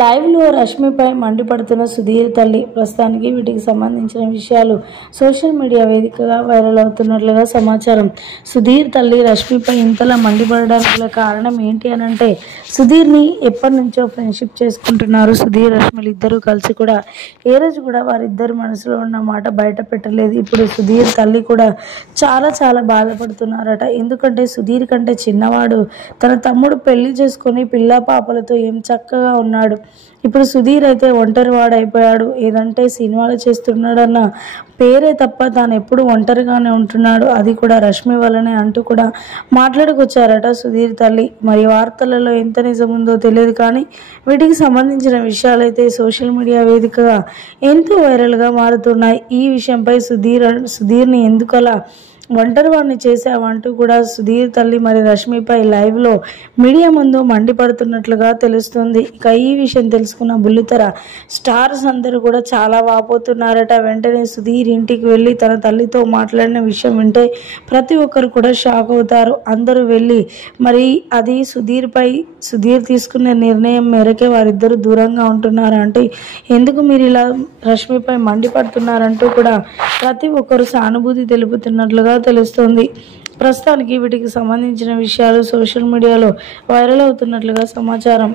లైవ్లో రష్మిపై మండిపడుతున్న సుధీర్ తల్లి. ప్రస్తుతానికి వీటికి సంబంధించిన విషయాలు సోషల్ మీడియా వేదికగా వైరల్ అవుతున్నట్లుగా సమాచారం. సుధీర్ తల్లి రష్మిపై ఇంతలా మండిపడడానికి గల కారణం ఏంటి అనంటే, సుధీర్ని ఎప్పటి నుంచో ఫ్రెండ్షిప్ చేసుకుంటున్నారు. సుధీర్ రష్మిలు ఇద్దరు కలిసి కూడా ఏ రోజు కూడా వారిద్దరు మనసులో ఉన్న మాట బయట పెట్టలేదు. ఇప్పుడు సుధీర్ తల్లి కూడా చాలా బాధపడుతున్నారట. ఎందుకంటే సుధీర్ కంటే చిన్నవాడు తన తమ్ముడు పెళ్లి చేసుకొని పిల్ల పాపలతో ఏం చక్కగా ఉన్నాడు. ఇప్పుడు సుధీర్ అయితే ఒంటరివాడైపోయాడు. ఏదంటే సినిమాలు చేస్తున్నాడన్న పేరే తప్ప తాను ఎప్పుడు ఒంటరిగానే ఉంటున్నాడు, అది కూడా రష్మి వల్లనే అంటూ కూడా మాట్లాడుకొచ్చారట సుధీర్ తల్లి. మరి వార్తలలో ఎంత నిజం ఉందో తెలియదు, కానీ వీటికి సంబంధించిన విషయాలైతే సోషల్ మీడియా వేదికగా ఎంతో వైరల్గా మారుతున్నాయి. ఈ విషయంపై సుధీర్ని ఎందుకలా ఒంటరివాడిని చేశావంటూ కూడా సుధీర్ తల్లి మరి రష్మిపై లైవ్లో మీడియా ముందు మండిపడుతున్నట్లుగా తెలుస్తుంది. ఇక ఈ విషయం తెలుసుకున్న బుల్లితెర స్టార్స్ అందరూ కూడా చాలా వాపోతున్నారట. వెంటనే సుధీర్ ఇంటికి వెళ్ళి తన తల్లితో మాట్లాడిన విషయం వింటే ప్రతి ఒక్కరు కూడా షాక్ అవుతారు. అందరూ వెళ్ళి మరి అది సుధీర్ తీసుకునే నిర్ణయం మేరకే వారిద్దరూ దూరంగా ఉంటున్నారు అంటే ఎందుకు మీరు ఇలా రష్మిపై మండిపడుతున్నారంటూ కూడా ప్రతి ఒక్కరు సానుభూతి తెలుపుతున్నట్లుగా తెలుస్తుంది. ప్రస్తుతానికి వీటికి సంబంధించిన విషయాలు సోషల్ మీడియాలో వైరల్ అవుతున్నట్లుగా సమాచారం.